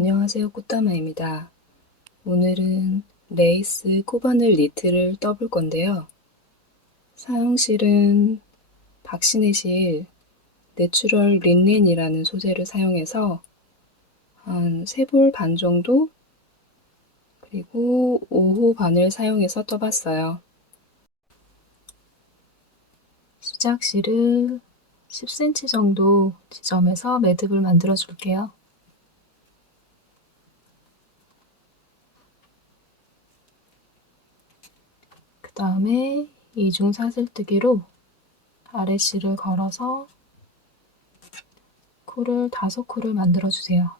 안녕하세요, 꽃다마입니다. 오늘은 레이스 코바늘 니트를 떠볼 건데요. 사용실은 박시내실 내추럴 린넨이라는 소재를 사용해서 한 3볼 반 정도, 그리고 5호 반을 사용해서 떠봤어요. 시작실을 10cm 정도 지점에서 매듭을 만들어 줄게요. 그 다음에 이중 사슬뜨기로 아래실을 걸어서 코를 5코를 만들어 주세요.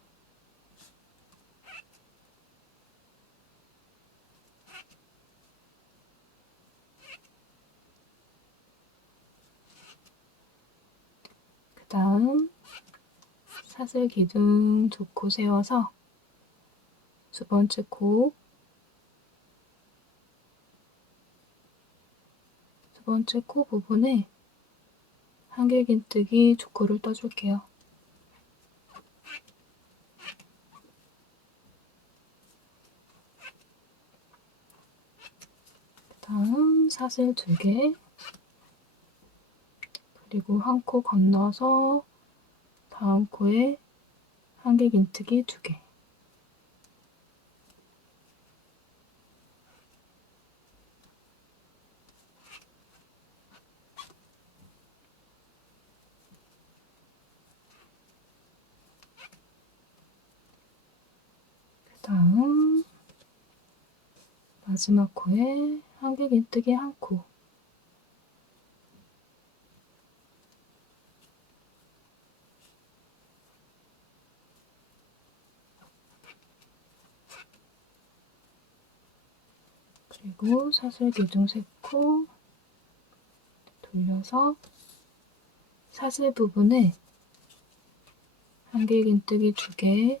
그 다음 사슬 기둥 2코 세워서 두 번째 코, 두 번째 코 부분에 한길긴뜨기 2코를 떠줄게요. 그 다음 사슬 2개, 그리고 한 코 건너서 다음 코에 한길긴뜨기 2개. 그 다음 마지막 코에 한길긴뜨기 1코. 그리고 사슬 기둥 3코 돌려서 사슬 부분에 한길긴뜨기 2개,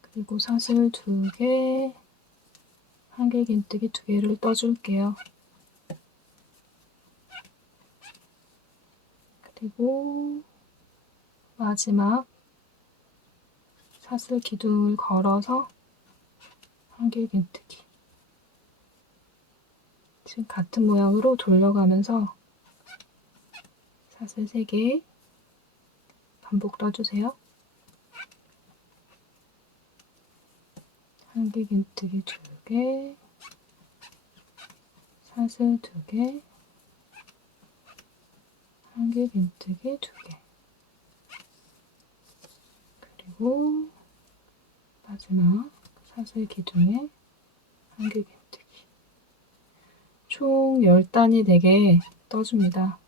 그리고 사슬 2개, 한길긴뜨기 2개를 떠줄게요. 그리고 마지막 사슬 기둥을 걸어서 한길긴뜨기. 지금 같은 모양으로 돌려가면서 사슬 3개 반복 떠주세요. 한길긴뜨기 2개, 사슬 2개, 한길긴뜨기 2개. 그리고 마지막 사슬 기둥에 한길긴뜨기. 총 10단이 되게 떠줍니다.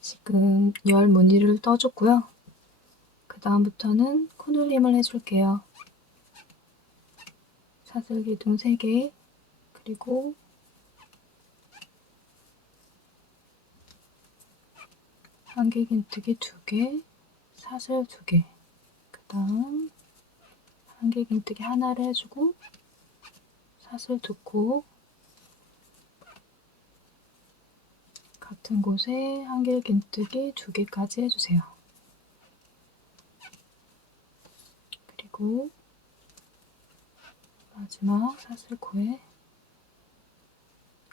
지금 10무늬를 떠줬고요. 그 다음부터는 코늘림을 해줄게요. 사슬 기둥 3개, 그리고 한길긴뜨기 2개, 사슬 2개, 그 다음 한길긴뜨기 하나를 해주고 사슬 2코, 같은 곳에 한길긴뜨기 2개까지 해주세요. 그리고 마지막 사슬 코에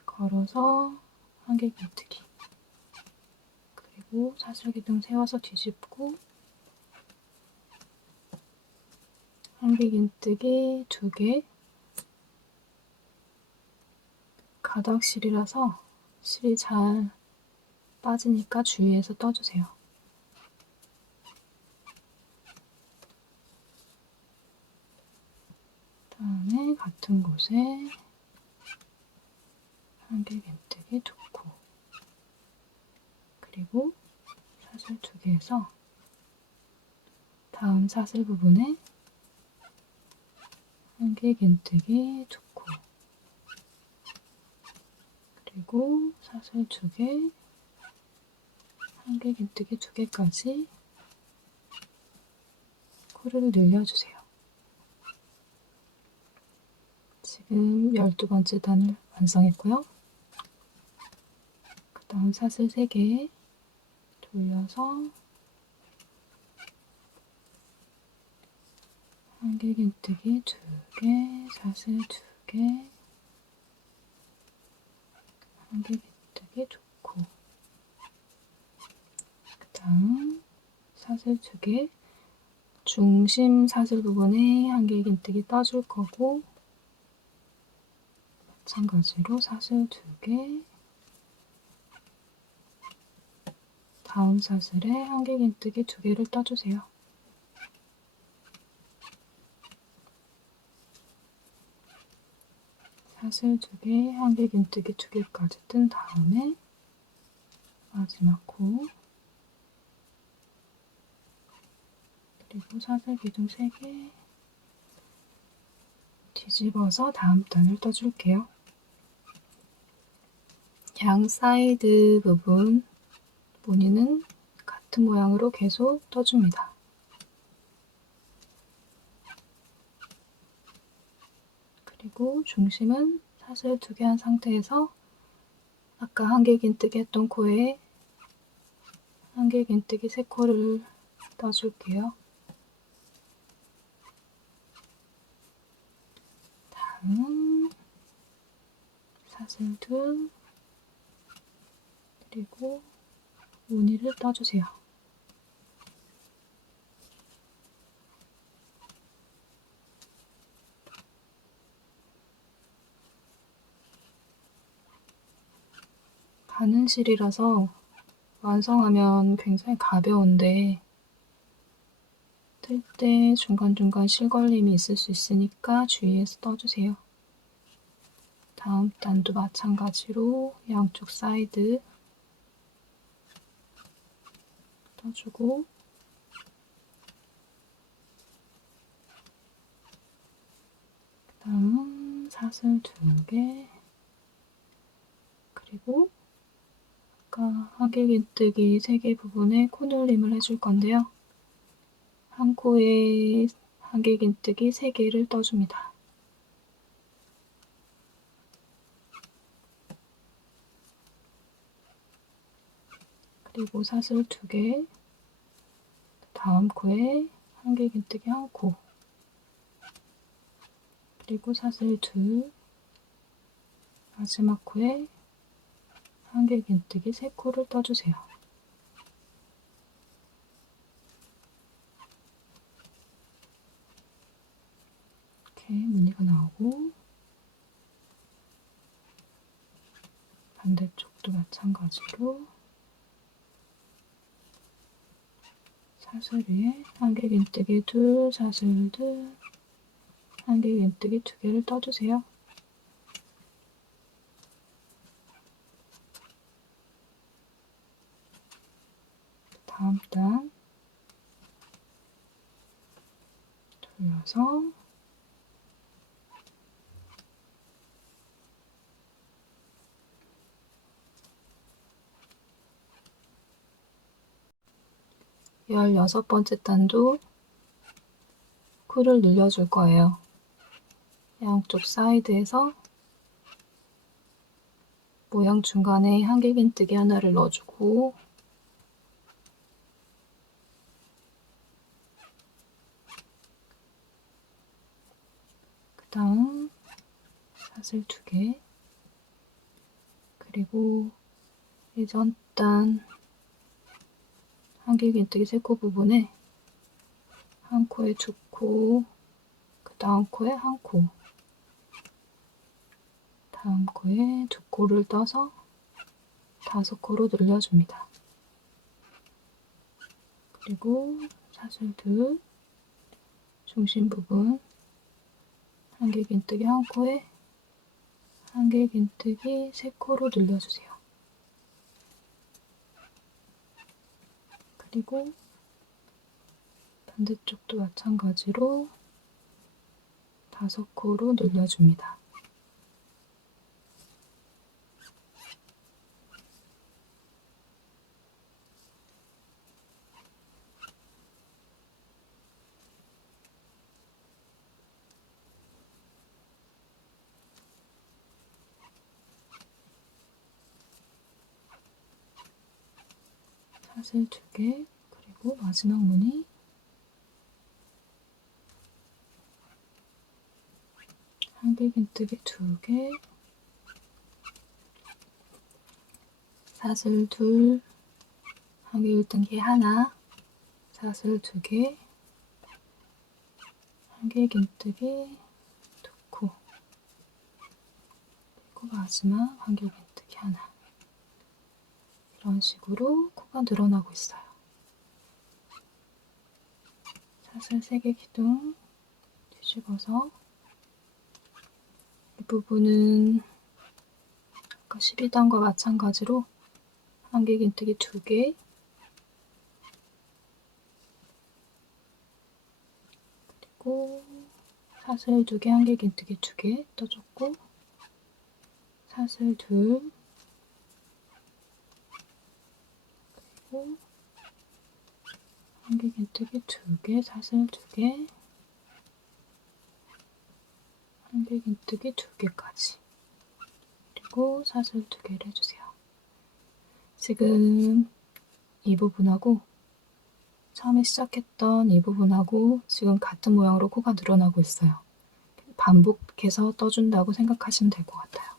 걸어서 한길긴뜨기, 그리고 사슬 기둥 세워서 뒤집고 한길긴뜨기 2개. 가닥실이라서 실이 잘 빠지니까 주의해서 떠주세요. 다음에 같은 곳에 한길긴뜨기 2코, 그리고 사슬 2개에서 다음 사슬 부분에 한길긴뜨기 2코, 그리고 사슬 2개, 한길긴뜨기 2개까지 코를 늘려주세요. 지금 12번째 단을 완성했고요. 그 다음 사슬 3개 돌려서 한길긴뜨기 2개, 사슬 2개, 한길긴뜨기 좋고, 그 다음 사슬 2개, 중심 사슬 부분에 한길긴뜨기 떠줄 거고, 마찬가지로 사슬 2개, 다음 사슬에 한길긴뜨기 2개를 떠주세요. 사슬 2개, 한길긴뜨기 2개까지 뜬 다음에 마지막 코, 그리고 사슬 기둥 3개 뒤집어서 다음 단을 떠줄게요. 양 사이드 부분 무늬는 같은 모양으로 계속 떠줍니다. 그리고 중심은 사슬 2개 한 상태에서 아까 한길긴뜨기 했던 코에 한길긴뜨기 3코를 떠줄게요. 다음 사슬 2 그리고 무늬를 떠주세요. 가는 실이라서 완성하면 굉장히 가벼운데 틀 때 중간중간 실걸림이 있을 수 있으니까 주의해서 떠주세요. 다음 단도 마찬가지로 양쪽 사이드 떠주고 그 다음 사슬 2개 그리고 아까 한길긴뜨기 3개 부분에 코늘림을 해줄 건데요. 한 코에 한길긴뜨기 3개를 떠줍니다. 그리고 사슬 2개, 다음 코에 한길긴뜨기 1코, 그리고 사슬 2, 마지막 코에 한길긴뜨기 3코를 떠주세요. 이렇게 무늬가 나오고 반대쪽도 마찬가지로 사슬 위에 한길긴뜨기 2, 사슬 2, 한길긴뜨기 2개를 떠주세요. 다음 단 돌려서 열여섯 번째 단도 쿨을 늘려줄 거예요. 양쪽 사이드에서 모양 중간에 한길긴뜨기 하나를 넣어주고 그 다음 사슬 2개 그리고 예전 단 한길긴뜨기 3코 부분에 한 코에 2코, 그 다음 코에 1코, 다음 코에 2코를 떠서 5코로 늘려줍니다. 그리고 사슬 2 중심 부분 한길긴뜨기 1코에 한길긴뜨기 3코로 늘려주세요. 그리고 반대쪽도 마찬가지로 5코로 늘려줍니다. 사슬 2개, 그리고 마지막 무늬 한길긴뜨기 2개, 사슬 2, 한길긴뜨기 1, 사슬 2개, 한길긴뜨기 2코, 그리고 마지막 한길긴뜨기 1. 이런 식으로 코가 늘어나고 있어요. 사슬 3개 기둥 뒤집어서 이 부분은 아까 12단과 마찬가지로 한길긴뜨기 2개, 그리고 사슬 2개, 한길긴뜨기 2개 떠줬고, 사슬 2, 그리고 한길긴뜨기 2개, 사슬 2개, 한길긴뜨기 2개까지, 그리고 사슬 2개를 해주세요. 지금 이 부분하고 처음에 시작했던 이 부분하고 지금 같은 모양으로 코가 늘어나고 있어요. 반복해서 떠준다고 생각하시면 될 것 같아요.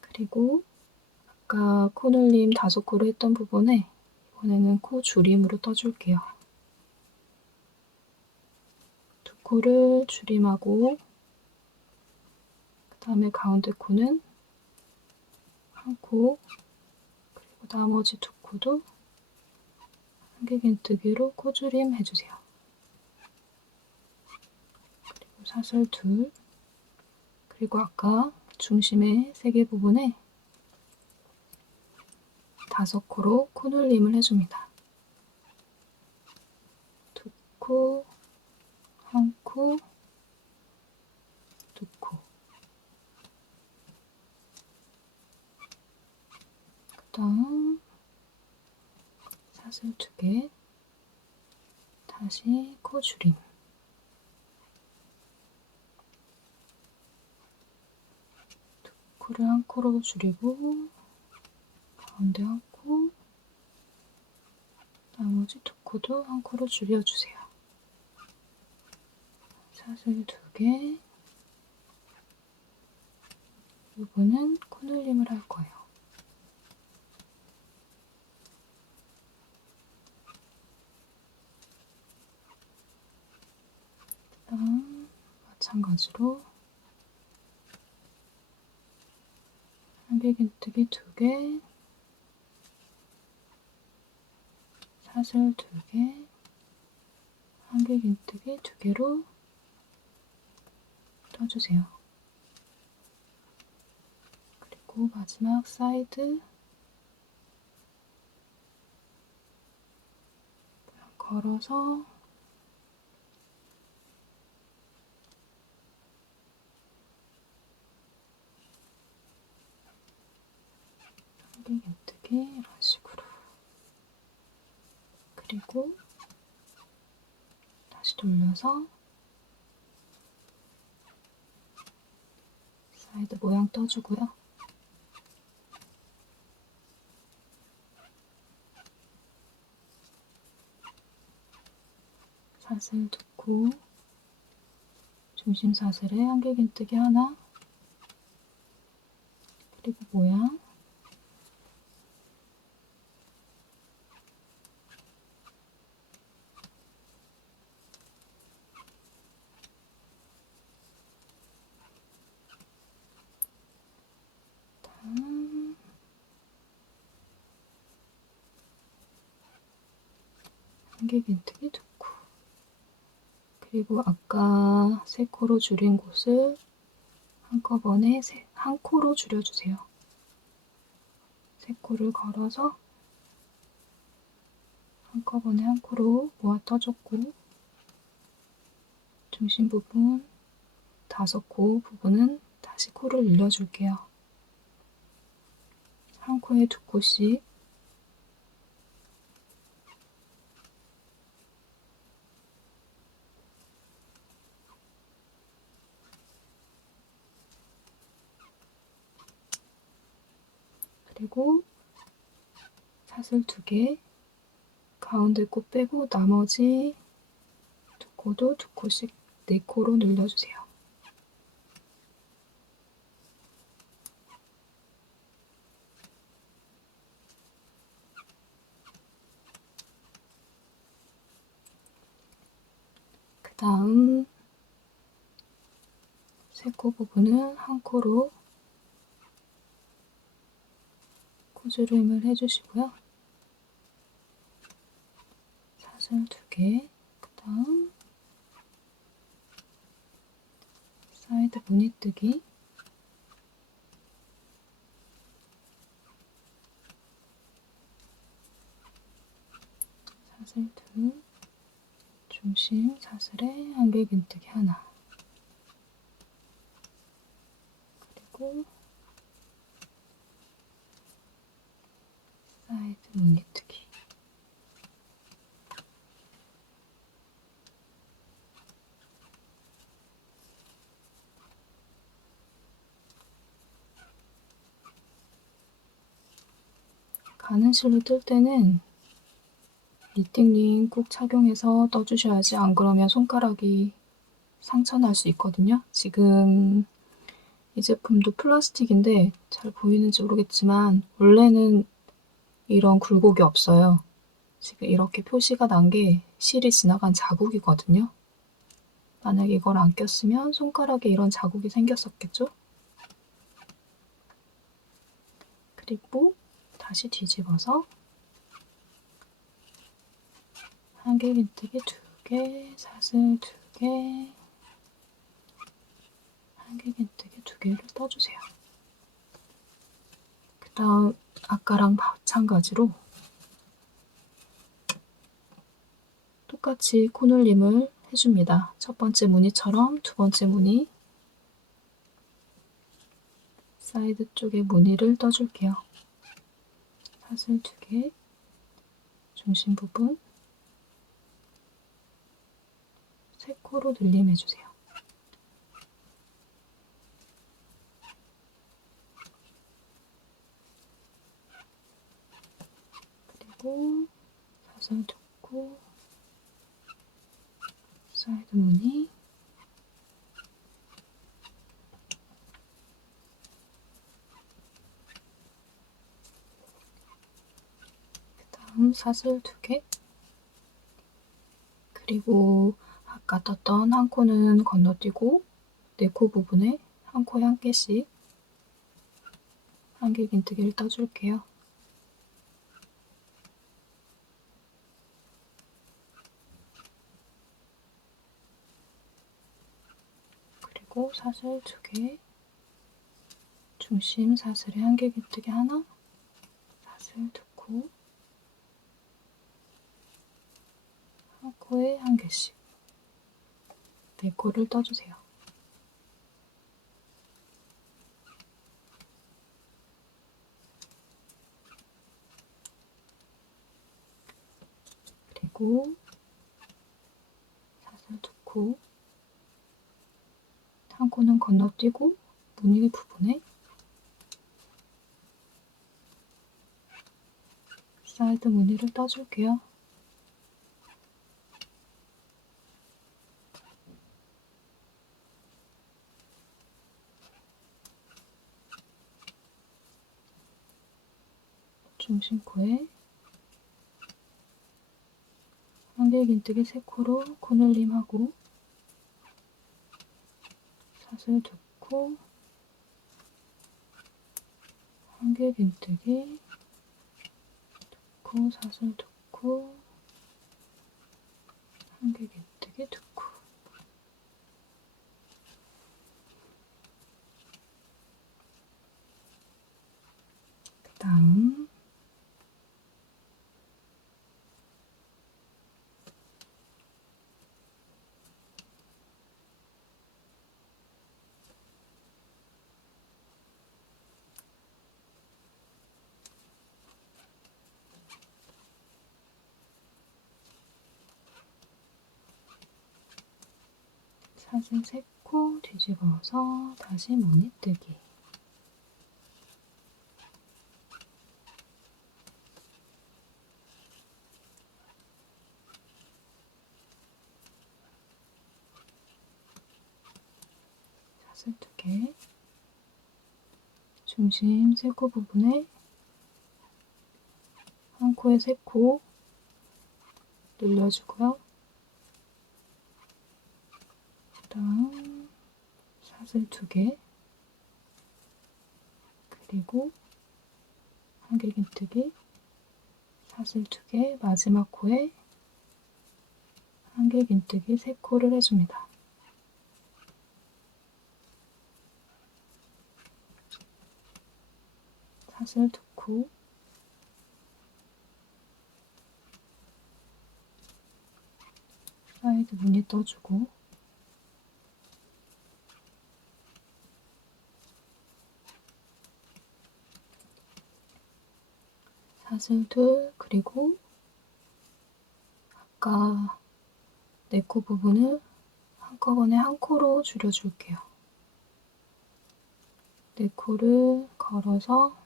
그리고 아까 코늘림 5코로 했던 부분에 이번에는 코 줄임으로 떠줄게요. 2코를 줄임하고, 그 다음에 가운데 코는 1코, 그리고 나머지 2코도 한길긴뜨기로 코줄임 해주세요. 그리고 사슬 2, 그리고 아까 중심의 3개 부분에 5코로 코늘림을 해줍니다. 2코, 1코, 2코. 그 다음 사슬 2개, 다시 코 줄임. 코를 1코로 줄이고, 가운데 1코, 나머지 2코도 1코로 줄여주세요. 사슬 2개, 이 부분은 코늘림을 할 거예요. 그 다음 마찬가지로 한길긴뜨기 2개, 사슬 2개, 한길긴뜨기 2개로 떠주세요. 그리고 마지막 사이드 걸어서 한길긴뜨기 이런 식으로, 그리고 다시 돌려서 사이드 모양 떠주고요. 사슬 2코, 중심 사슬에 한길긴뜨기 1, 그리고 모양, 다음 한길긴뜨기 2코, 그리고 아까 3코로 줄인 곳을 한꺼번에 1코로 줄여주세요. 3코를 걸어서 한꺼번에 1코로 모아 떠줬고, 중심 부분 5코 부분은 다시 코를 늘려줄게요. 1코에 2코씩, 그리고 사슬 2개, 가운데 코 빼고 나머지 두 코도 2코씩 4코로 늘려주세요. 그 다음 세 코 부분은 한 코로 코주름을 해주시고요. 사슬 2개, 그 다음 사이드 무늬뜨기, 사슬 2, 중심 사슬에 한길긴뜨기 하나, 그리고 사이드 무늬뜨기. 가는 실로 뜰 때는 니팅링 꼭 착용해서 떠주셔야지, 안 그러면 손가락이 상처날 수 있거든요. 지금 이 제품도 플라스틱인데 잘 보이는지 모르겠지만 원래는 이런 굴곡이 없어요. 지금 이렇게 표시가 난 게 실이 지나간 자국이거든요. 만약에 이걸 안 꼈으면 손가락에 이런 자국이 생겼었겠죠? 그리고 다시 뒤집어서 한길긴뜨기 2개, 사슬 2개, 한길긴뜨기 2개를 떠주세요. 그 다음 아까랑 마찬가지로 똑같이 코늘림을 해줍니다. 첫 번째 무늬처럼 두 번째 무늬, 사이드 쪽에 무늬를 떠줄게요. 사슬 2개, 중심 부분 3코로 늘림해주세요. 그리고 사슬 2코, 사이드 무늬, 그 다음 사슬 2개, 그리고 아까 떴던 한 코는 건너뛰고 4코 부분에 한 코에 한 개씩 한길긴뜨기를 떠줄게요. 그리고 사슬 2개, 중심 사슬에 한길긴뜨기 하나, 사슬 2코, 한 코에 한 개씩 4코를 떠주세요. 그리고 사슬 2코, 한 코는 건너뛰고 무늬 부분에 사이드 무늬를 떠줄게요. 중심코에 한길긴뜨기 3코로 코늘림하고 사슬 2코, 한길긴뜨기 2코, 사슬 2코, 한길긴뜨기 2코. 그 다음 사슬 3코 뒤집어서 다시 무늬뜨기. 사슬 2개, 중심 3코 부분에 한 코에 3코 늘려주고요. 그 다음 사슬 2개, 그리고 한길긴뜨기, 사슬 2개, 마지막 코에 한길긴뜨기 3코를 해줍니다. 사슬 2코, 사이드 무늬 떠주고, 사슬 2, 그리고 아까 4코 부분을 한꺼번에 한 코로 줄여줄게요. 4코를 걸어서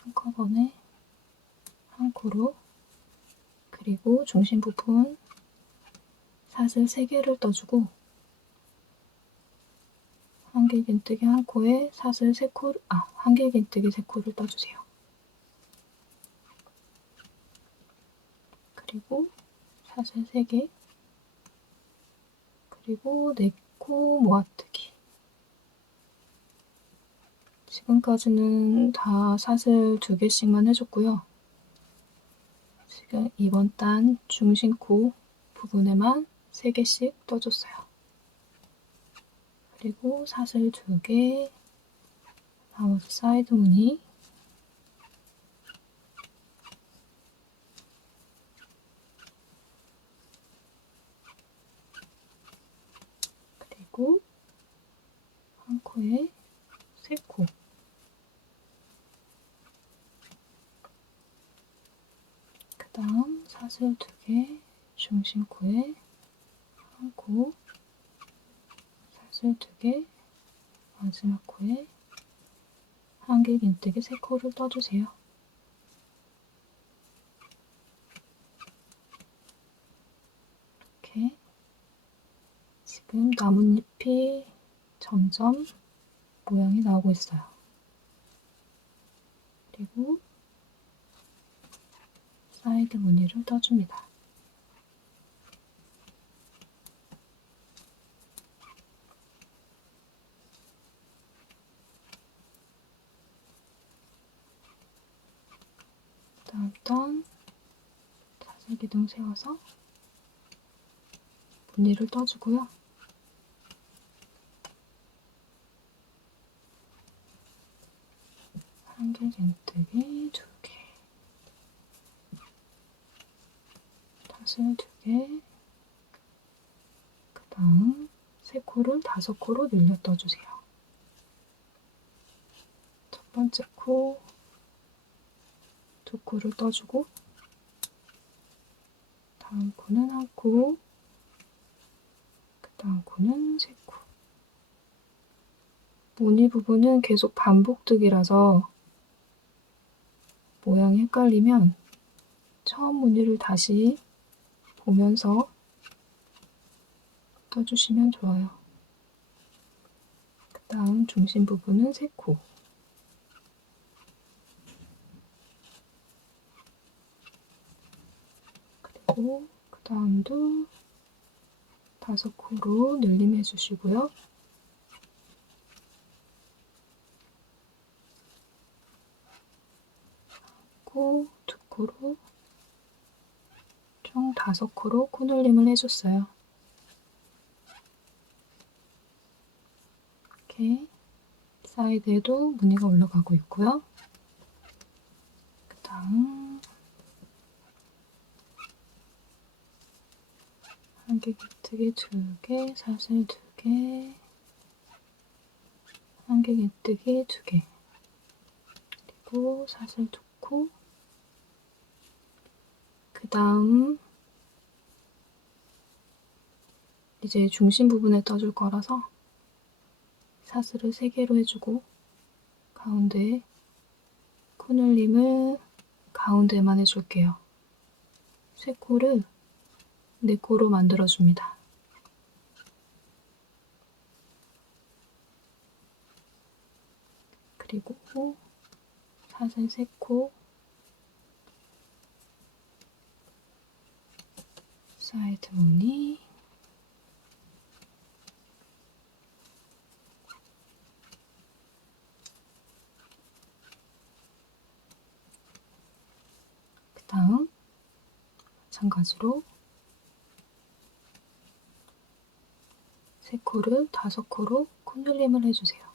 한꺼번에 한 코로, 그리고 중심 부분 사슬 3개를 떠주고 한길긴뜨기 한 코에 사슬 3코, 한길긴뜨기 3코를 떠주세요. 그리고 사슬 3개, 그리고 4코 모아뜨기. 지금까지는 다 사슬 2개씩만 해줬고요. 지금 이번 단 중심코 부분에만 3개씩 떠줬어요. 그리고 사슬 2개, 나머지 사이드 무늬, 그리고 한 코에 3코, 그 다음 사슬 2개, 중심코에 한 코, 사슬 2개, 마지막 코에 한길긴뜨기 3코를 떠주세요. 이렇게 지금 나뭇잎이 점점 모양이 나오고 있어요. 그리고 사이드 무늬를 떠줍니다. 다음 단 사슬 기둥 세워서 무늬를 떠주고요. 한길긴뜨기 2개, 사슬 2개, 그 다음 3코를 5코로 늘려 떠주세요. 첫 번째 코 2코를 떠주고, 다음 코는 1코, 그 다음 코는 3코. 무늬 부분은 계속 반복뜨기라서 모양이 헷갈리면 처음 무늬를 다시 보면서 떠주시면 좋아요. 그 다음 중심 부분은 3코, 그리고 그 다음도 5코로 늘림해 주시고요. 코 2코로 총 5코로 코늘림을 해줬어요. 이렇게 사이드에도 무늬가 올라가고 있고요. 그 다음 한길긴뜨기 2개, 사슬 2개, 한길긴뜨기 2개, 그리고 사슬 2코, 그 다음 이제 중심 부분에 떠줄 거라서 사슬을 3개로 해주고 가운데에 코늘림을 가운데만 해줄게요. 3코를 4코로 만들어줍니다. 그리고 사슬 3코, 사이드 무늬, 그 다음 마찬가지로 3코를 5코로 코늘림을 해주세요.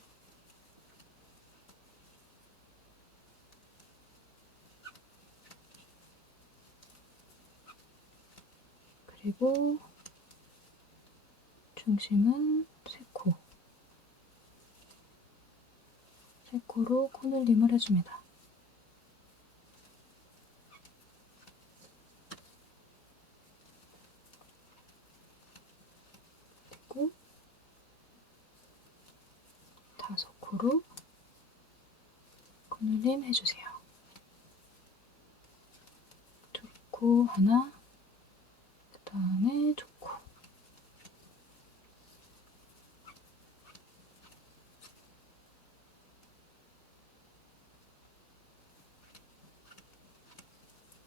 그리고 중심은 3코, 3코로 코늘림을 해줍니다. 그리고 5코로 코늘림 해주세요. 2코 하나, 그 다음에 2코.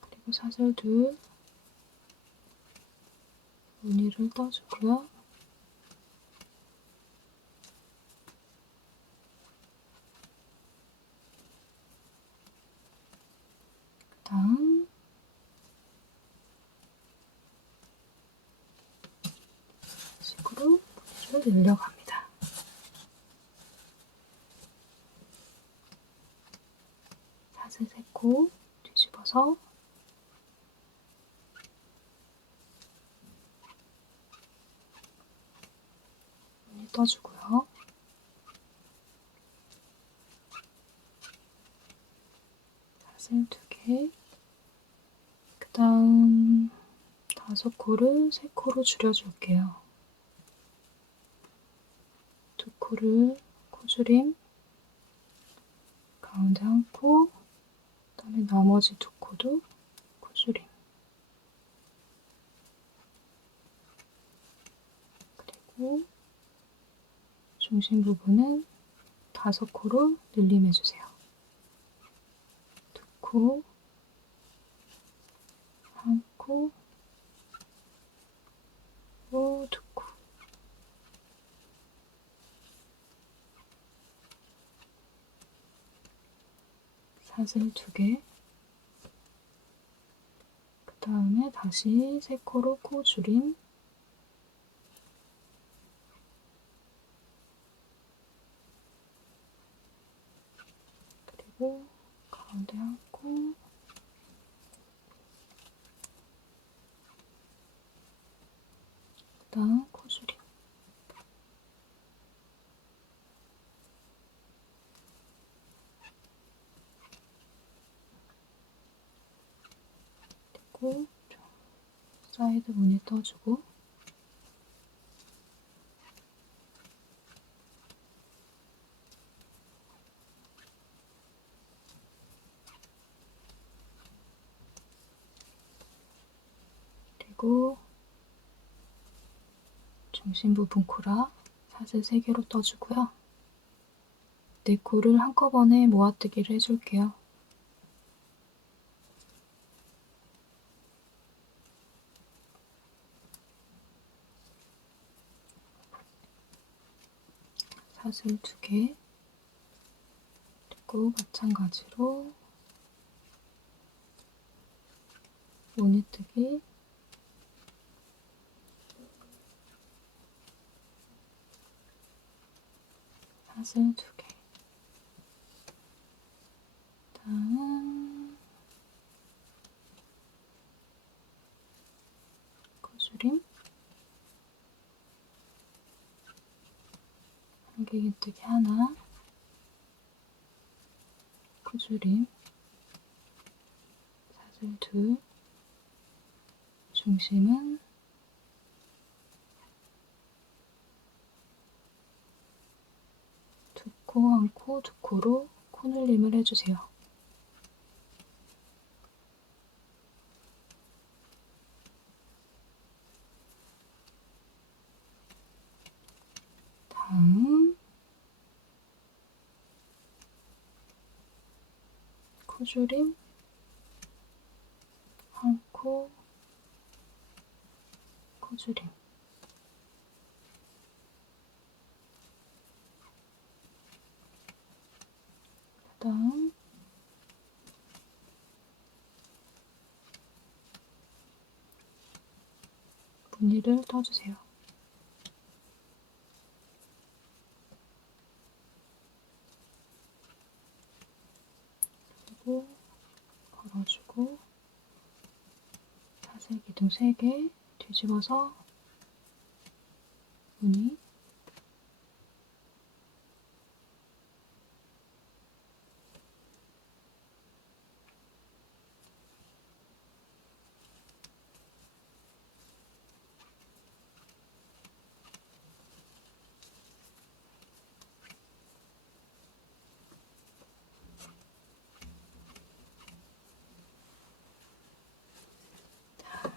그리고 사슬 2, 무늬를 떠주고요. 그 다음 식으로 무늬를 늘려갑니다. 사슬 3코 뒤집어서 무늬 떠주고요. 사슬 2개, 그 다음 5코를 3코로 줄여줄게요. 2코를 코줄임, 가운데 1코, 그 다음에 나머지 2코도 코줄임. 그리고 중심 부분은 5코로 늘림해주세요. 2코, 1코, 또 2코. 사슬 2개, 그 다음에 다시 3코로 코 줄임, 그리고 가운데 1코, 그 다음 코 줄임. 그리고 사이드 무늬 떠주고, 그리고 중심 부분 코라 사슬 3개로 떠주고요. 4코를 한꺼번에 모아뜨기를 해줄게요. 사슬 2개, 그리고 마찬가지로 무늬뜨기, 사슬 2개. 다음은 코줄임, 한길긴뜨기 하나, 코줄임, 사슬 2, 중심은 2코, 1코, 2코로 코늘림을 해주세요. 다음 코줄임, 한 코, 코줄임. 그다음 무늬를 떠주세요. 그리고 걸어주고 사슬 기둥 3개 뒤집어서 무늬,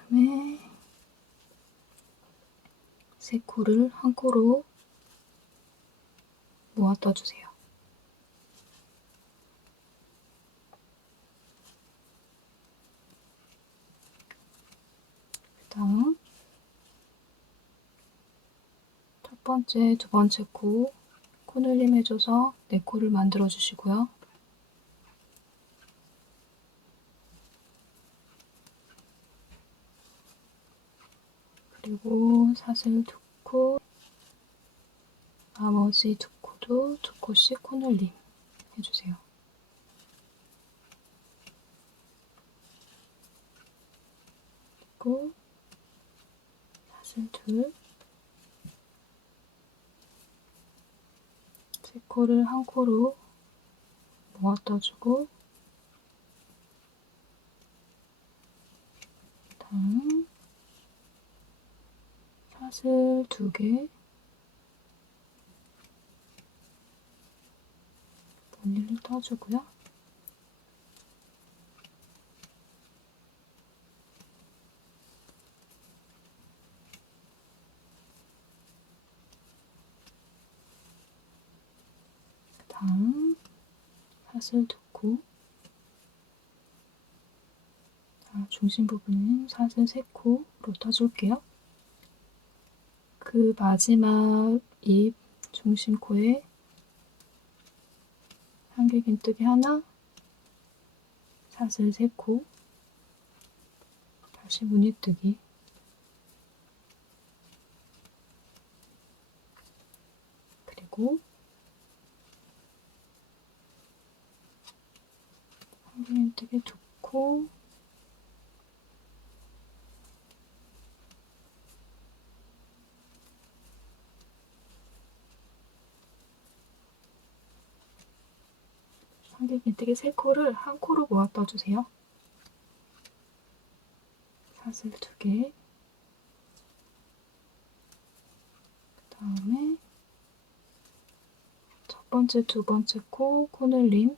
그다음에 3코를 한 코로 모아 떠주세요. 그다음 첫 번째, 두 번째 코 코늘림 해줘서 4코를 만들어 주시고요. 그리고 사슬 2코, 나머지 2코도 2코씩 코늘림 해주세요. 그리고 사슬 2, 3코를 한 코로 모아 떠주고, 다음 사슬 2개, 무늬를 떠주고요. 다음 사슬 2코, 중심 부분은 사슬 3코로 떠줄게요. 그 마지막 잎 중심코에 한길긴뜨기 하나, 사슬 3코, 다시 무늬뜨기, 그리고 한길긴뜨기 2코, 한길긴뜨기 3코를 한 코로 모아 떠주세요. 사슬 2개, 그 다음에 첫 번째, 두 번째 코 코늘림,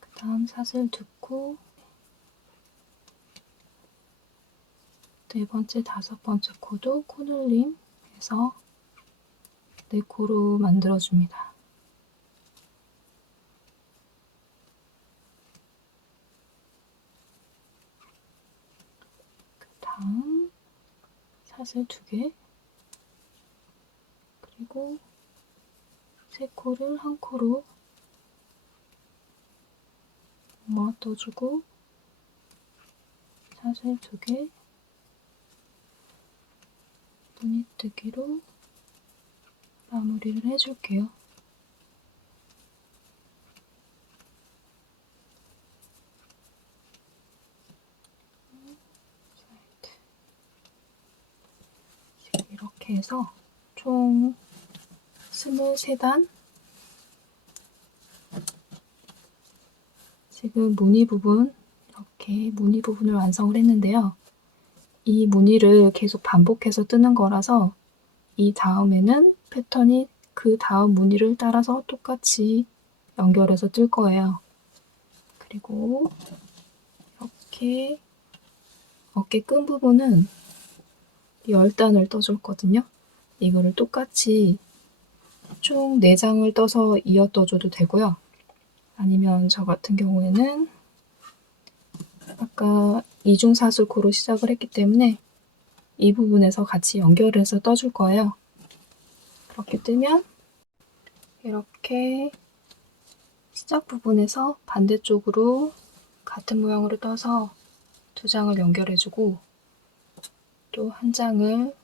그 다음 사슬 2코, 네 번째, 다섯 번째 코도 코늘림 해서 4코로 만들어줍니다. 그 다음 사슬 2개, 그리고 3코를 한 코로 모아 떠주고, 사슬 2개, 무늬뜨기로 마무리를 해줄게요. 이렇게 해서 총 23단, 지금 무늬 부분, 이렇게 무늬 부분을 완성을 했는데요. 이 무늬를 계속 반복해서 뜨는 거라서 이 다음에는 패턴이 그 다음 무늬를 따라서 똑같이 연결해서 뜰 거예요. 그리고 이렇게 어깨 끈 부분은 10단을 떠줄 거거든요. 이거를 똑같이 총 4장을 떠서 이어 떠줘도 되고요. 아니면 저 같은 경우에는 아까 이중사슬코로 시작을 했기 때문에 이 부분에서 같이 연결해서 떠줄 거예요. 그렇게 뜨면 이렇게 시작 부분에서 반대쪽으로 같은 모양으로 떠서 2장을 연결해주고 또 한 장을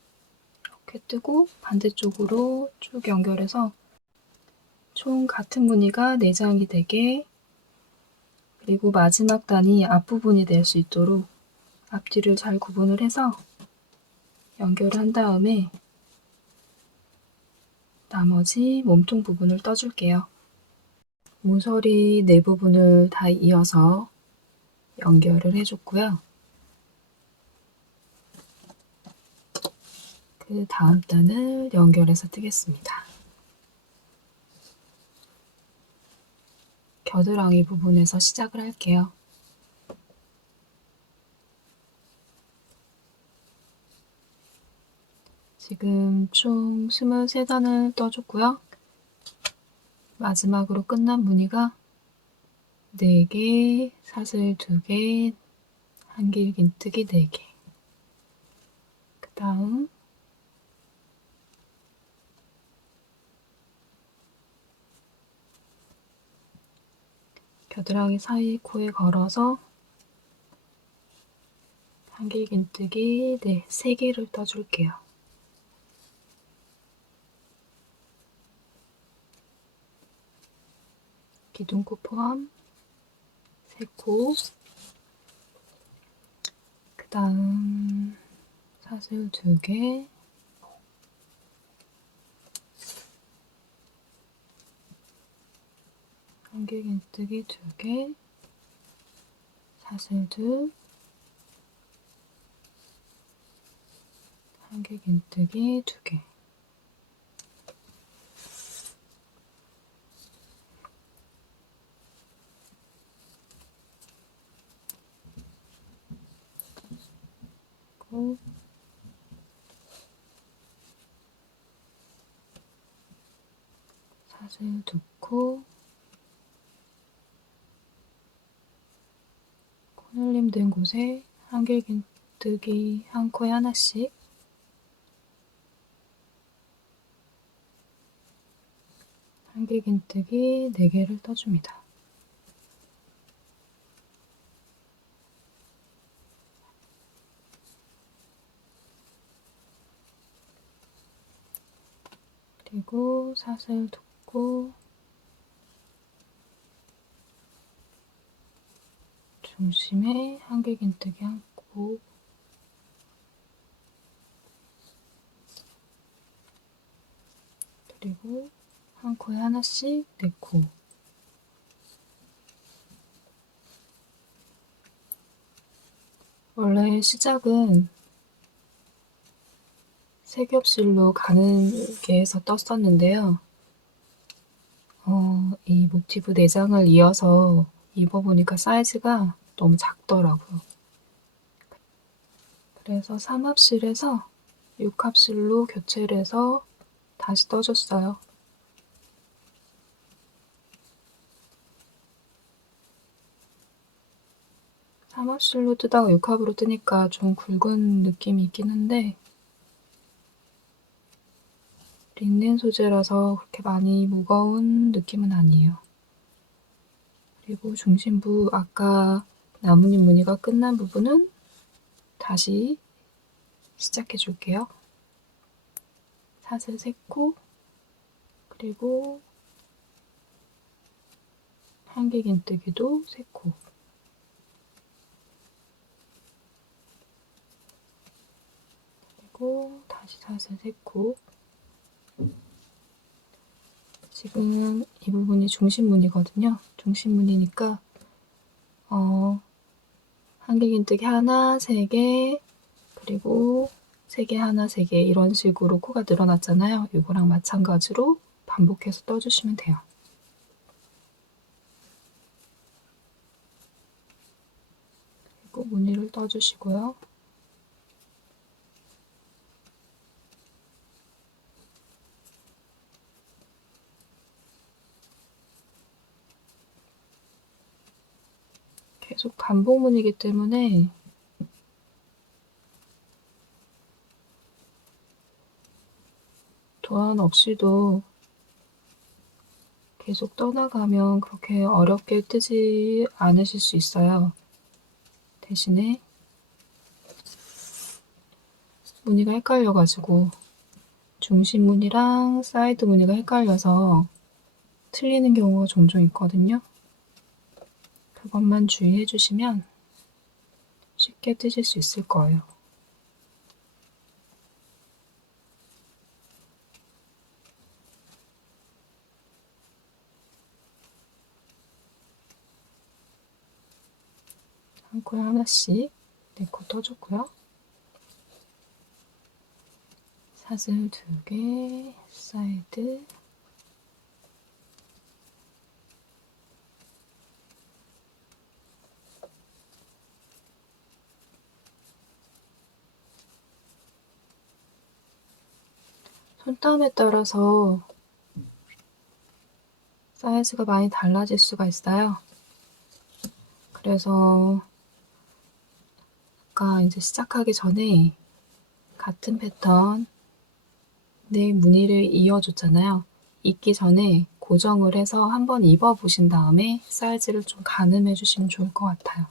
이렇게 뜨고 반대쪽으로 쭉 연결해서 총 같은 무늬가 4장이 되게, 그리고 마지막 단이 앞부분이 될 수 있도록 앞뒤를 잘 구분을 해서 연결한 다음에 나머지 몸통 부분을 떠줄게요. 모서리 네 부분을 다 이어서 연결을 해줬고요. 그 다음 단을 연결해서 뜨겠습니다. 겨드랑이 부분에서 시작을 할게요. 지금 총 23단을 떠줬고요. 마지막으로 끝난 무늬가 4개, 사슬 2개, 한길긴뜨기 4개. 그 다음 겨드랑이 사이 코에 걸어서 한길긴뜨기 3개를 떠줄게요. 기둥코 포함 3코, 그 다음 사슬 2개, 한길긴뜨기 2개, 사슬 2, 한길긴뜨기 2개. 그리고 사슬 2코, 코늘림 된 곳에 한길긴뜨기 한 코에 하나씩, 한길긴뜨기 4개를 떠줍니다. 그리고 사슬 2코, 중심에 한길긴뜨기 한 코, 그리고 한 코에 하나씩 4코. 원래 시작은 세겹실로 가는 게 해서 떴었는데요. 이 모티브 4장을 이어서 입어보니까 사이즈가 너무 작더라고요. 그래서 3합실에서 6합실로 교체를 해서 다시 떠줬어요. 삼합실로 뜨다가 6합으로 뜨니까 좀 굵은 느낌이 있긴 한데 린넨 소재라서 그렇게 많이 무거운 느낌은 아니에요. 그리고 중심부 아까 나뭇잎 무늬가 끝난 부분은 다시 시작해 줄게요. 사슬 3코, 그리고 한길긴뜨기도 3코. 그리고 다시 사슬 3코. 지금 이 부분이 중심 무늬거든요. 중심 무늬니까 한길긴뜨기 하나, 3개, 그리고 3개 하나, 3개 이런 식으로 코가 늘어났잖아요. 이거랑 마찬가지로 반복해서 떠주시면 돼요. 그리고 무늬를 떠주시고요. 계속 반복문이기 때문에 도안 없이도 계속 떠나가면 그렇게 어렵게 뜨지 않으실 수 있어요. 대신에 무늬가 헷갈려가지고 중심 무늬랑 사이드 무늬가 헷갈려서 틀리는 경우가 종종 있거든요. 그것만 주의해 주시면 쉽게 뜨실 수 있을 거예요. 한 코에 하나씩 4코 떠줬고요. 사슬 2개, 사이드, 손땀에 따라서 사이즈가 많이 달라질 수가 있어요. 그래서 아까 이제 시작하기 전에 같은 패턴 무늬를 이어줬잖아요. 입기 전에 고정을 해서 한번 입어보신 다음에 사이즈를 좀 가늠해 주시면 좋을 것 같아요.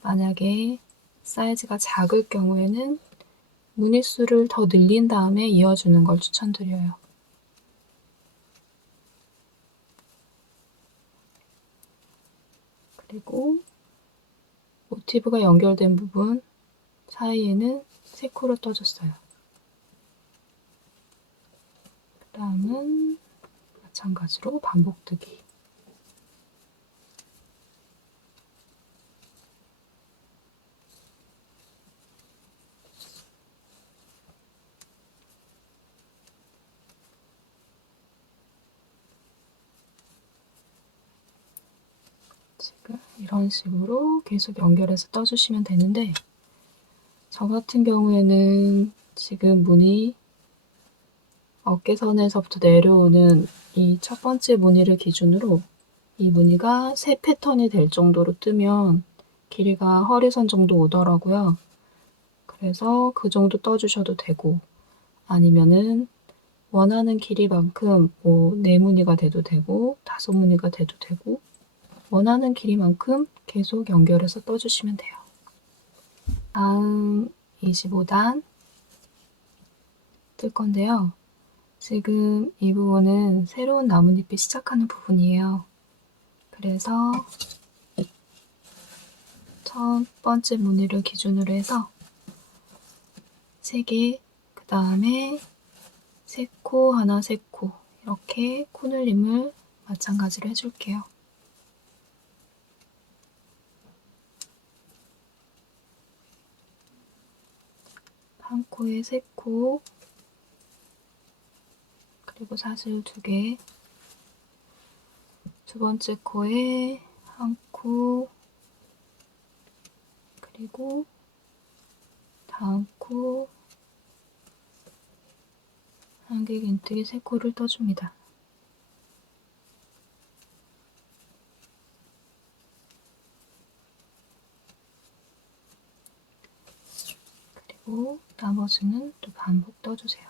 만약에 사이즈가 작을 경우에는 무늬수를 더 늘린 다음에 이어주는 걸 추천드려요. 그리고 모티브가 연결된 부분 사이에는 3코를 떠줬어요. 그 다음은 마찬가지로 반복뜨기. 지금 이런 식으로 계속 연결해서 떠주시면 되는데 저 같은 경우에는 지금 무늬 어깨선에서부터 내려오는 이 첫 번째 무늬를 기준으로 이 무늬가 3패턴이 될 정도로 뜨면 길이가 허리선 정도 오더라고요. 그래서 그 정도 떠주셔도 되고 아니면은 원하는 길이만큼 4무늬가 돼도 되고 5무늬가 돼도 되고 원하는 길이만큼 계속 연결해서 떠주시면 돼요. 다음 25단 뜰 건데요. 지금 이 부분은 새로운 나뭇잎이 시작하는 부분이에요. 그래서 첫 번째 무늬를 기준으로 해서 3개, 그 다음에 3코, 하나, 3코 이렇게 코늘림을 마찬가지로 해줄게요. 한 코에 3코, 그리고 사슬 2개, 두 번째 코에 1코, 그리고 다음 코 한길긴뜨기 3코를 떠줍니다. 그리고 나머지는 또 반복 떠주세요.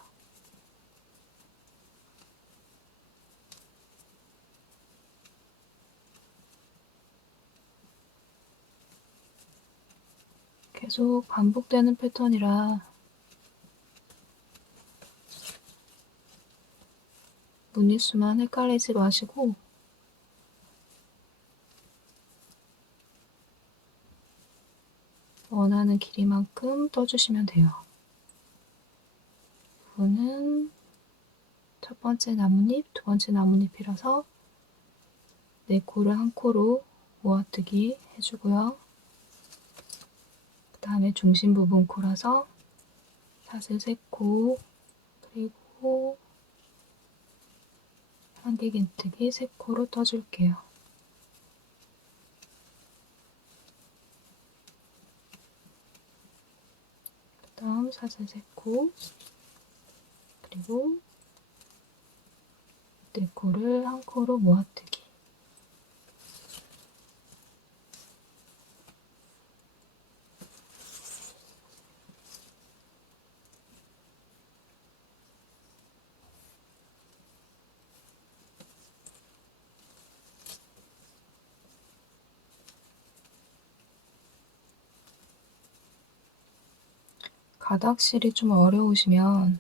계속 반복되는 패턴이라 무늬수만 헷갈리지 마시고 원하는 길이만큼 떠주시면 돼요. 이거는 첫 번째 나뭇잎, 두 번째 나뭇잎이라서 4코를 1코로 모아뜨기 해주고요. 그 다음에 중심 부분 코라서 사슬 3코, 그리고 한길긴뜨기 3코로 떠줄게요. 그 다음 사슬 3코, 그리고 4코를 1코로 모아뜨기. 가닥실이 좀 어려우시면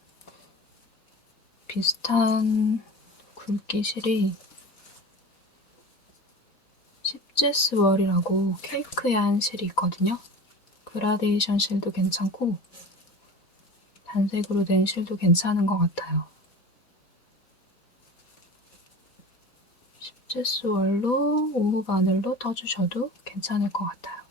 비슷한 굵기 실이 십제스월이라고 케이크얀 실이 있거든요. 그라데이션 실도 괜찮고 단색으로 된 실도 괜찮은 것 같아요. 십제스월로 오무 바늘로 떠주셔도 괜찮을 것 같아요.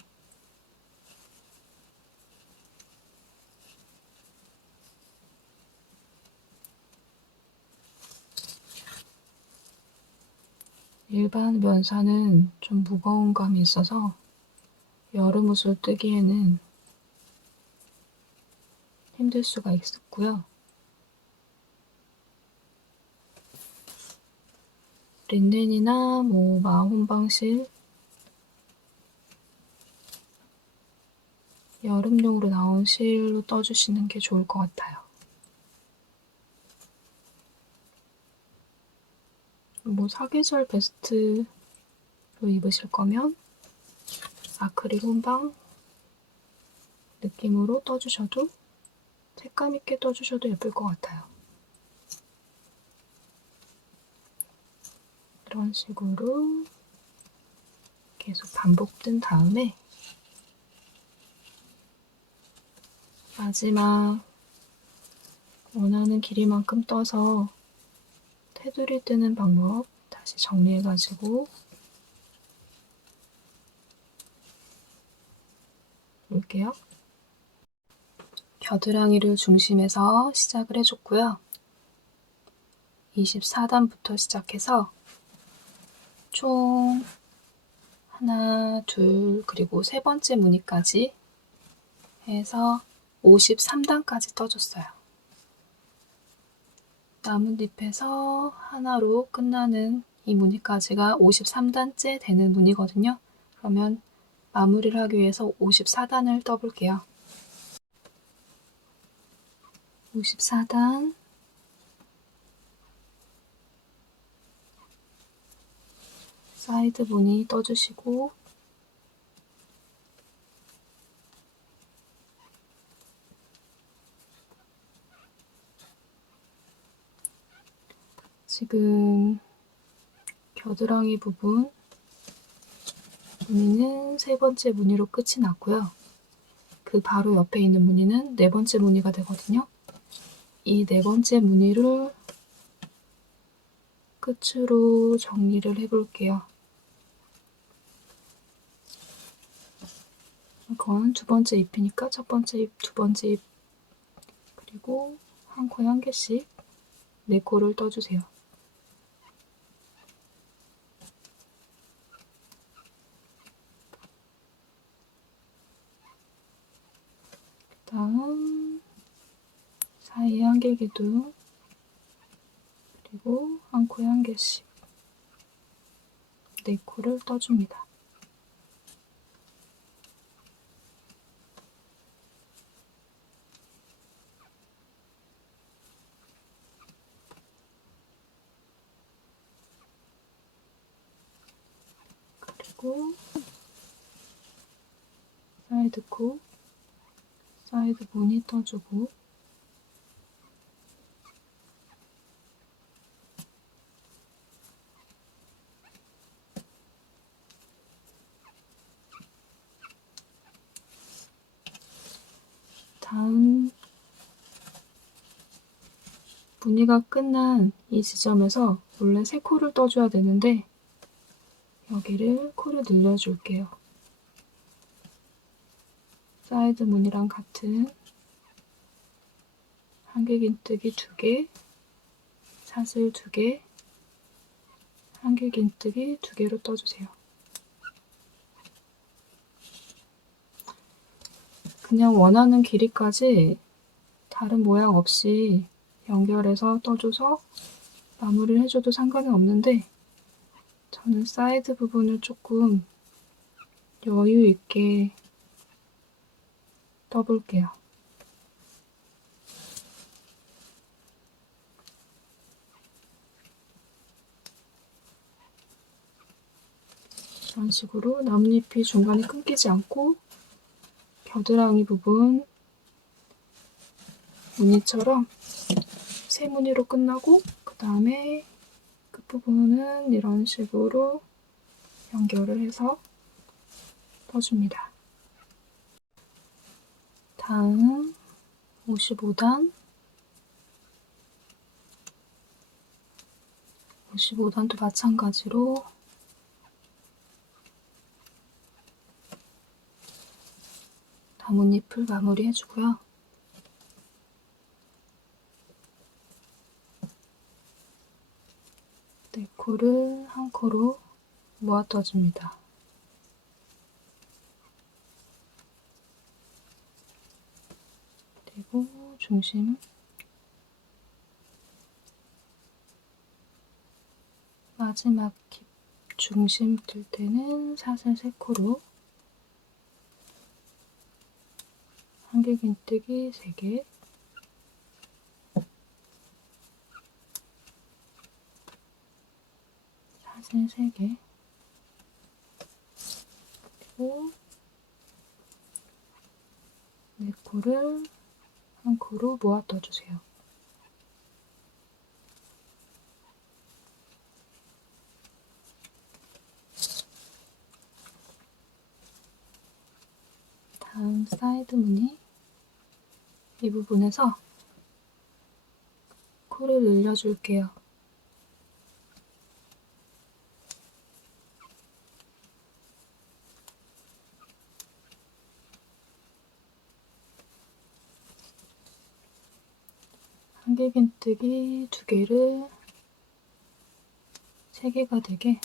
일반 면사는 좀 무거운 감이 있어서 여름 옷을 뜨기에는 힘들 수가 있었고요. 린넨이나 마혼방실 여름용으로 나온 실로 떠주시는 게 좋을 것 같아요. 사계절 베스트로 입으실 거면 아크릴 혼방 느낌으로 떠주셔도 색감 있게 떠주셔도 예쁠 것 같아요. 이런 식으로 계속 반복된 다음에 마지막 원하는 길이만큼 떠서 테두리 뜨는 방법 다시 정리해가지고 볼게요. 겨드랑이를 중심에서 시작을 해줬고요. 24단부터 시작해서 총 하나, 둘, 그리고 세 번째 무늬까지 해서 53단까지 떠줬어요. 나뭇잎에서 하나로 끝나는 이 무늬까지가 53단째 되는 무늬거든요. 그러면 마무리를 하기 위해서 54단을 떠볼게요. 54단 사이드 무늬 떠주시고 지금 겨드랑이 부분 무늬는 세 번째 무늬로 끝이 났고요. 그 바로 옆에 있는 무늬는 네 번째 무늬가 되거든요. 이 네 번째 무늬를 끝으로 정리를 해볼게요. 이건 두 번째 잎이니까 첫 번째 잎, 두 번째 잎, 그리고 한 코에 한 개씩 네 코를 떠주세요. 다음 사이에 한길기둥, 그리고 한 코에 한 개씩 네 코를 떠줍니다. 그리고 사이드 코, 사이드 무늬 떠주고 다음 무늬가 끝난 이 지점에서 원래 세 코를 떠줘야 되는데 여기를 코를 늘려줄게요. 사이드 무늬랑 같은 한길긴뜨기 2개, 사슬 2개, 한길긴뜨기 2개로 떠주세요. 그냥 원하는 길이까지 다른 모양 없이 연결해서 떠줘서 마무리를 해줘도 상관은 없는데 저는 사이드 부분을 조금 여유 있게 떠볼게요. 이런 식으로 나뭇잎이 중간에 끊기지 않고 겨드랑이 부분 무늬처럼 세 무늬로 끝나고 그 다음에 끝부분은 이런 식으로 연결을 해서 떠줍니다. 다음 55단 55단도 마찬가지로 나뭇잎을 마무리 해주고요. 네 코를 한 코로 모아 떠줍니다. 그리고 중심 마지막 중심 뜰 때는 사슬 3코로 한길긴뜨기 3개, 사슬 3개, 그리고 4코를 한 코로 모아 떠주세요. 다음 사이드 무늬 이 부분에서 코를 늘려줄게요. 한길긴뜨기 2개를 3개가 되게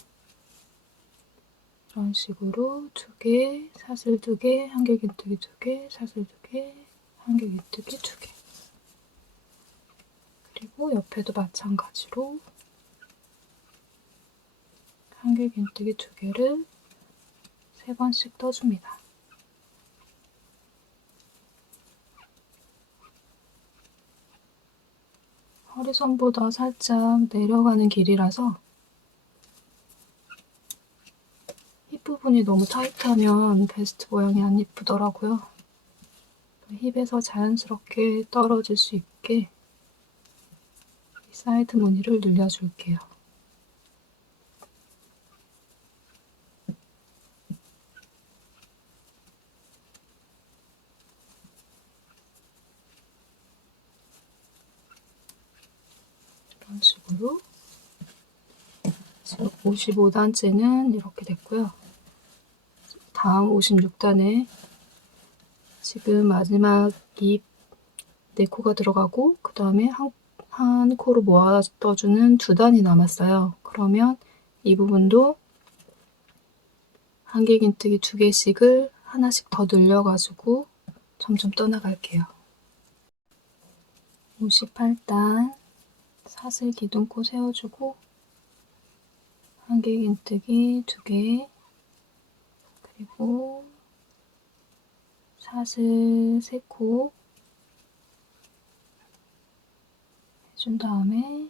이런 식으로 2개, 사슬 2개, 한길긴뜨기 2개, 사슬 2개, 한길긴뜨기 2개. 그리고 옆에도 마찬가지로 한길긴뜨기 2개를 3번씩 떠줍니다. 허리선보다 살짝 내려가는 길이라서 힙 부분이 너무 타이트하면 베스트 모양이 안 예쁘더라고요. 힙에서 자연스럽게 떨어질 수 있게 이 사이드 무늬를 늘려줄게요. 이런 식으로 지금 55단째는 이렇게 됐고요. 다음 56단에 지금 마지막 잎 4코가 들어가고 그 다음에 한 코로 모아 떠주는 2단이 남았어요. 그러면 이 부분도 한길긴뜨기 2개씩을 하나씩 더 늘려가지고 점점 떠나갈게요. 58단 사슬 기둥코 세워주고 한길긴뜨기 2개 그리고 사슬 3코 해준 다음에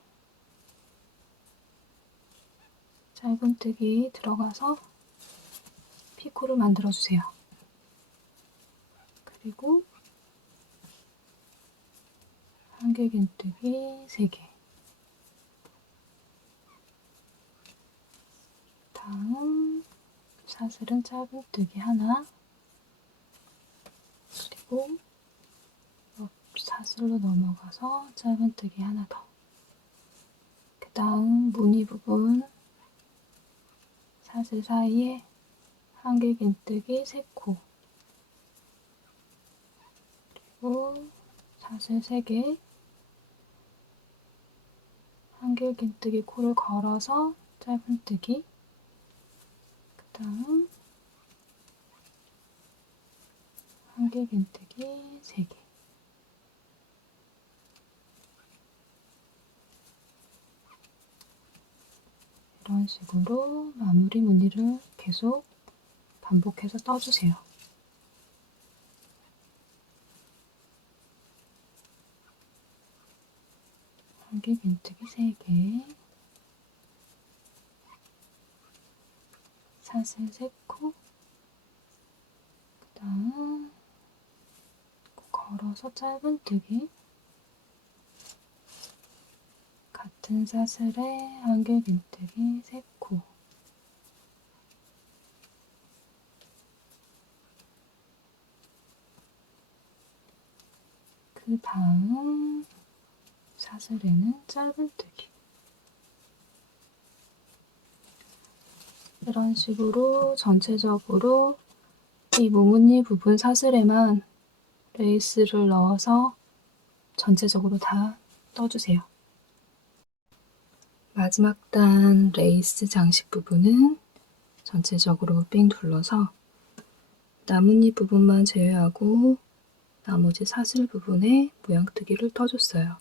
짧은뜨기 들어가서 피코를 만들어주세요. 그리고 한길긴뜨기 3개 다음 사슬은 짧은뜨기 하나 그리고 옆 사슬로 넘어가서 짧은뜨기 하나 더 그 다음 무늬 부분 사슬 사이에 한길긴뜨기 3코 그리고 사슬 3개 한길긴뜨기 코를 걸어서 짧은뜨기 그 다음 한길긴뜨기 3개 이런 식으로 마무리 무늬를 계속 반복해서 떠주세요. 한길긴뜨기 3개 사슬 3코 그 다음 걸어서 짧은뜨기 같은 사슬에 한길긴뜨기 3코, 그 다음 사슬에는 짧은뜨기. 이런 식으로 전체적으로 이 모무니 부분 사슬에만 레이스를 넣어서 전체적으로 다 떠주세요. 마지막 단 레이스 장식 부분은 전체적으로 삥 둘러서 나뭇잎 부분만 제외하고 나머지 사슬 부분에 모양뜨기를 떠줬어요.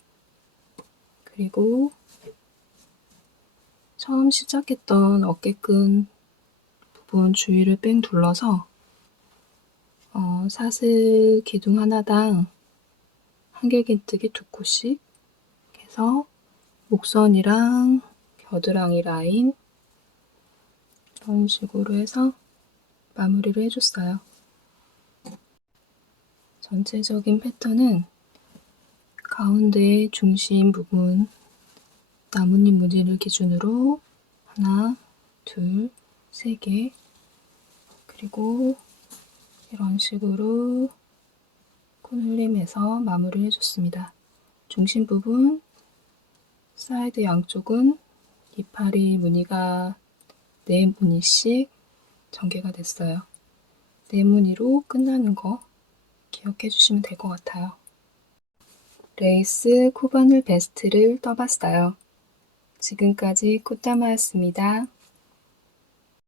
그리고 처음 시작했던 어깨끈 부분 주위를 뺑 둘러서 사슬 기둥 하나당 한길긴뜨기 2코씩 해서 목선이랑 겨드랑이 라인 이런 식으로 해서 마무리를 해줬어요. 전체적인 패턴은 가운데 중심 부분 나뭇잎 무늬를 기준으로 하나, 둘, 3개, 그리고 이런 식으로 콘흘림해서 마무리를 해줬습니다. 중심 부분 사이드 양쪽은 이파리 무늬가 4무늬씩 전개가 됐어요. 4무늬로 끝나는 거 기억해 주시면 될 것 같아요. 레이스 코바늘 베스트를 떠봤어요. 지금까지 꽃다마였습니다.